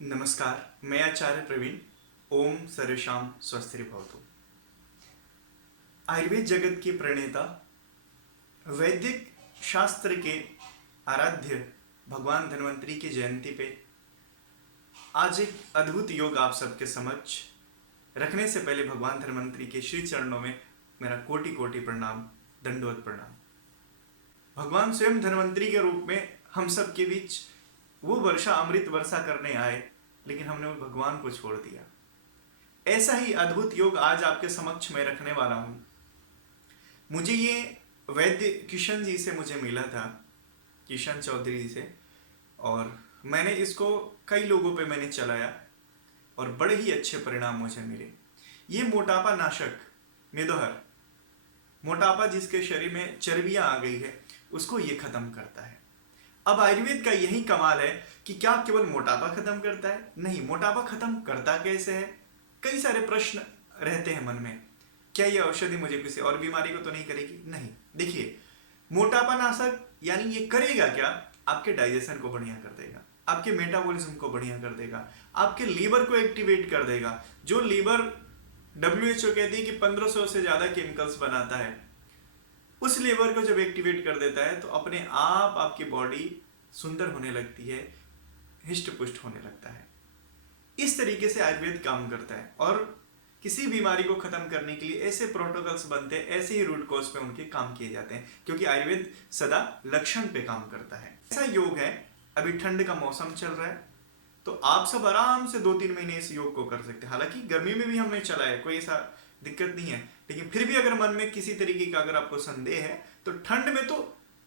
नमस्कार, मैं आचार्य प्रवीण। ओम सर्वेषां स्वस्तिर् भवतु। आयुर्वेद जगत के प्रणेता, वैदिक शास्त्र के आराध्य भगवान धन्वंतरी की जयंती पे आज एक अद्भुत योग आप सबके समक्ष रखने से पहले भगवान धन्वंतरी के श्री चरणों में मेरा कोटि कोटि प्रणाम, दंडवत प्रणाम। भगवान स्वयं धन्वंतरी के रूप में हम सब के बीच वो वर्षा अमृत वर्षा करने आए, लेकिन हमने वो भगवान को छोड़ दिया। ऐसा ही अद्भुत योग आज आपके समक्ष मैं रखने वाला हूं। मुझे ये वैद्य किशन जी से मुझे मिला था, किशन चौधरी जी से, और मैंने इसको कई लोगों पे मैंने चलाया और बड़े ही अच्छे परिणाम मुझे मिले। ये मोटापा नाशक मेदोहर, मोटापा जिसके शरीर में चर्बियां आ गई है, उसको ये खत्म करता है। अब आयुर्वेद का यही कमाल है कि क्या केवल मोटापा खत्म करता है? नहीं, मोटापा खत्म करता कैसे है? कई सारे प्रश्न रहते हैं मन में। क्या ये औषधि मुझे किसी और बीमारी को तो नहीं करेगी? नहीं। देखिए, मोटापा नाशक यानी ये करेगा क्या? आपके डाइजेशन को बढ़िया कर देगा, आपके मेटाबॉलिज्म को बढ़िया कर देगा, आपके लीवर को एक्टिवेट कर देगा। जो लीवर WHO कहती है कि 1500 से ज्यादा केमिकल्स बनाता है, उस लीवर को जब एक्टिवेट कर देता है तो अपने आप आपकी बॉडी सुंदर होने लगती है, हिष्ट पुष्ट होने लगता है। इस तरीके से आयुर्वेद काम करता है और किसी बीमारी को खत्म करने के लिए ऐसे प्रोटोकॉल्स बनते हैं, ऐसे ही रूट कॉज पे उनके काम किए जाते हैं, क्योंकि आयुर्वेद सदा लक्षण पे काम करता है। ऐसा योग है, अभी ठंड का मौसम चल रहा है तो आप सब आराम से 2-3 महीने इस योग को कर सकते हैं। हालांकि गर्मी में भी हमने चलाया, कोई ऐसा दिक्कत नहीं है, लेकिन फिर भी अगर मन में किसी तरीके का अगर आपको संदेह है तो ठंड में तो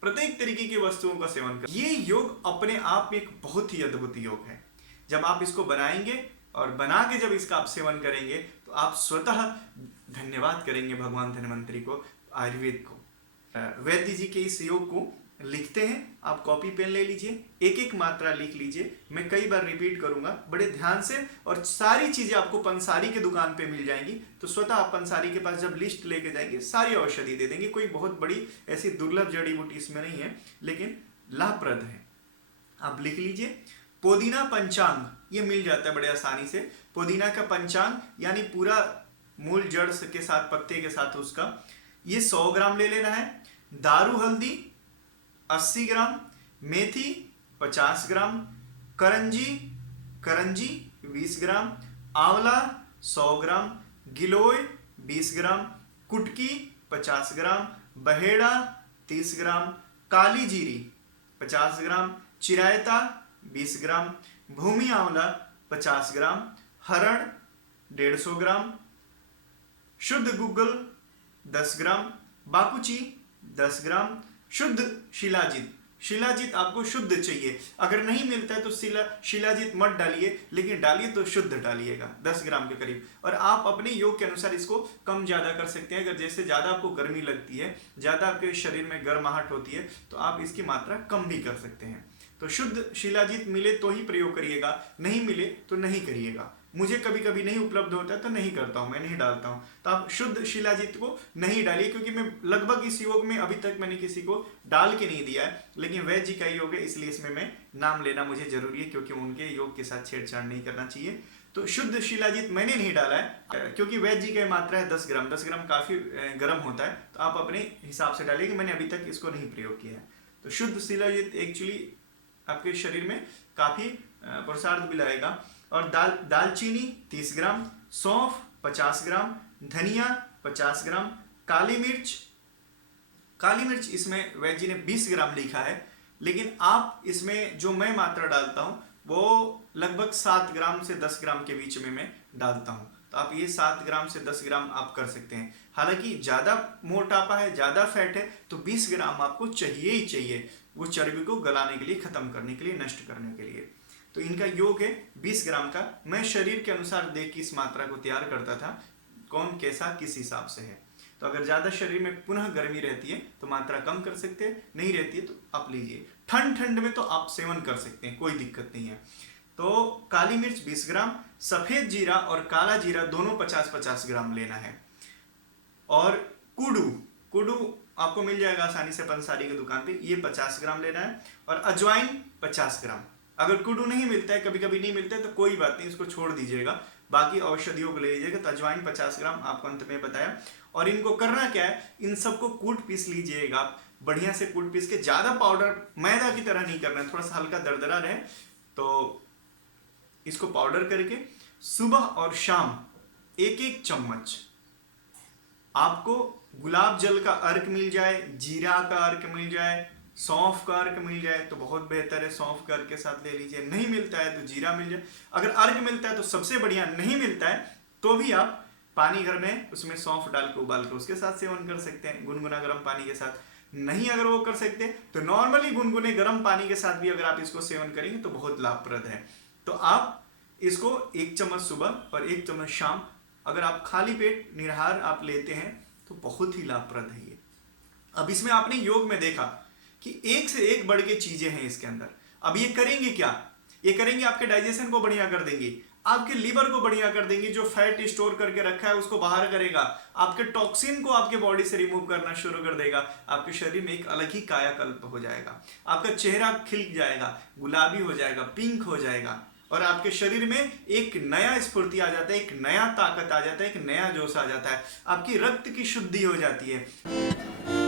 प्रत्येक तरीके की वस्तुओं का सेवन कर। ये योग अपने आप में एक बहुत ही अद्भुत योग है। जब आप इसको बनाएंगे और बना के जब इसका आप सेवन करेंगे तो आप स्वतः धन्यवाद करेंगे भगवान धन्वंतरी को, आयुर्वेद को। वैद्य जी के इस योग को लिखते हैं, आप कॉपी पेन ले लीजिए, एक एक मात्रा लिख लीजिए। मैं कई बार रिपीट करूंगा बड़े ध्यान से, और सारी चीजें आपको पंसारी के दुकान पे मिल जाएंगी। तो स्वतः आप पंसारी के पास जब लिस्ट लेके जाएंगे, सारी औषधि दे देंगे। कोई बहुत बड़ी ऐसी दुर्लभ जड़ी बूटी इसमें नहीं है, लेकिन लाभप्रद है। आप लिख लीजिए। पुदीना पंचांग ये मिल जाता है बड़े आसानी से। पुदीना का पंचांग यानी पूरा मूल जड़ के साथ, पत्ते के साथ उसका, ये 100 ग्राम ले लेना है। दारू हल्दी 80 ग्राम, मेथी 50 ग्राम, करंजी 20 ग्राम, आंवला 100 ग्राम, गिलोय 20 ग्राम, कुटकी 50 ग्राम, बहेड़ा 30 ग्राम, काली जीरी 50 ग्राम, चिरायता 20 ग्राम, भूमि आंवला 50 ग्राम, हरण 150 ग्राम, शुद्ध गुग्गल 10 ग्राम, बाकुची 10 ग्राम, शुद्ध शिलाजीत आपको शुद्ध चाहिए। अगर नहीं मिलता है तो शिलाजीत मत डालिए, लेकिन डालिए तो शुद्ध डालिएगा, 10 ग्राम के करीब। और आप अपने योग के अनुसार इसको कम ज्यादा कर सकते हैं। अगर जैसे ज्यादा आपको गर्मी लगती है, ज्यादा आपके शरीर में गर्माहट होती है, तो आप इसकी मात्रा कम भी कर सकते हैं। तो शुद्ध शिलाजीत मिले तो ही प्रयोग करिएगा, नहीं मिले तो नहीं करिएगा। मुझे कभी कभी नहीं उपलब्ध होता है तो नहीं करता हूं, मैं नहीं डालता हूं। तो आप शुद्ध शिलाजीत को नहीं डालिए, क्योंकि मैं लगभग इस योग में अभी तक मैंने किसी को डाल के नहीं दिया है। लेकिन वैद्य जी का योग है, इसलिए इसमें मैं नाम लेना मुझे जरूरी है, क्योंकि उनके योग के साथ छेड़छाड़ नहीं करना चाहिए। तो शुद्ध शिलाजीत मैंने नहीं डाला है, क्योंकि वैद्य जी की मात्रा है 10 ग्राम। 10 ग्राम काफी गर्म होता है, तो आप अपने हिसाब से डालिए। मैंने अभी तक इसको नहीं प्रयोग किया है। तो शुद्ध शिलाजीत एक्चुअली आपके शरीर में काफी प्रसाद भी लाएगा। और दालचीनी 30 ग्राम, सौंफ 50 ग्राम, धनिया 50 ग्राम, काली मिर्च इसमें वैद्य जी ने 20 ग्राम लिखा है, लेकिन आप इसमें जो मैं मात्रा डालता हूं वो लगभग 7 ग्राम से 10 ग्राम के बीच में मैं डालता हूं। तो आप ये 7 ग्राम से 10 ग्राम आप कर सकते हैं। हालांकि ज्यादा मोटापा है, ज्यादा फैट है, तो 20 ग्राम आपको चाहिए ही चाहिए, वो चर्बी को गलाने के लिए, खत्म करने के लिए, नष्ट करने के लिए। तो इनका योग है 20 ग्राम का। मैं शरीर के अनुसार देख के इस मात्रा को तैयार करता था, कौन कैसा किस हिसाब से है। तो अगर ज्यादा शरीर में पुनः गर्मी रहती है तो मात्रा कम कर सकते हैं, नहीं रहती है तो आप लीजिए। ठंड में तो आप सेवन कर सकते हैं, कोई दिक्कत नहीं है। तो काली मिर्च 20 ग्राम, सफेद जीरा और काला जीरा दोनों 50-50 ग्राम लेना है। और कुडू आपको मिल जाएगा आसानी से पंसारी की दुकान पे, ये 50 ग्राम लेना है। और अजवाइन 50 ग्राम, अगर कुडू नहीं मिलता है, कभी कभी नहीं मिलता है, तो कोई बात नहीं, इसको छोड़ दीजिएगा, बाकी औषधियों को ले लीजिएगा। तो अजवाइन 50 ग्राम आपको अंत में बताया। और इनको करना क्या है, इन सबको कूट पीस लीजिएगा आप, बढ़िया से कूट पीस के, ज्यादा पाउडर मैदा की तरह नहीं करना है, थोड़ा सा हल्का दरदरा रहे। तो इसको पाउडर करके सुबह और शाम एक एक चम्मच आपको गुलाब जल का अर्क मिल जाए, जीरा का अर्क मिल जाए, सौंफ का अर्क मिल जाए तो बहुत बेहतर है, सौंफ का अर्क के साथ ले लीजिए। नहीं मिलता है तो जीरा मिल जाए। अगर अर्क मिलता है तो सबसे बढ़िया, नहीं मिलता है तो भी आप पानी घर में उसमें सौंफ डाल के उबाल के उसके साथ सेवन कर सकते हैं, गुनगुना गर्म पानी के साथ। नहीं अगर वो कर सकते तो नॉर्मली गुनगुने गर्म पानी के साथ भी अगर आप इसको सेवन करेंगे तो बहुत लाभप्रद है। तो आप इसको 1 चम्मच सुबह और 1 चम्मच शाम, अगर आप खाली पेट निराहार आप लेते हैं तो बहुत ही लाभप्रद है ये। अब इसमें आपने योग में देखा कि एक से एक बढ़ के चीजें हैं इसके अंदर। अब ये करेंगे क्या, ये करेंगे आपके डाइजेशन को बढ़िया कर देंगे, आपके लीवर को बढ़िया कर देंगे, जो फैट स्टोर करके रखा है उसको बाहर करेगा, आपके टॉक्सिन को आपके बॉडी से रिमूव करना शुरू कर देगा, आपके शरीर में एक अलग ही कायाकल्प हो जाएगा, आपका चेहरा खिल जाएगा, गुलाबी हो जाएगा, पिंक हो जाएगा, और आपके शरीर में एक नया स्फूर्ति आ जाता है, एक नया ताकत आ जाता है, एक नया जोश आ जाता है, आपकी रक्त की शुद्धि हो जाती है।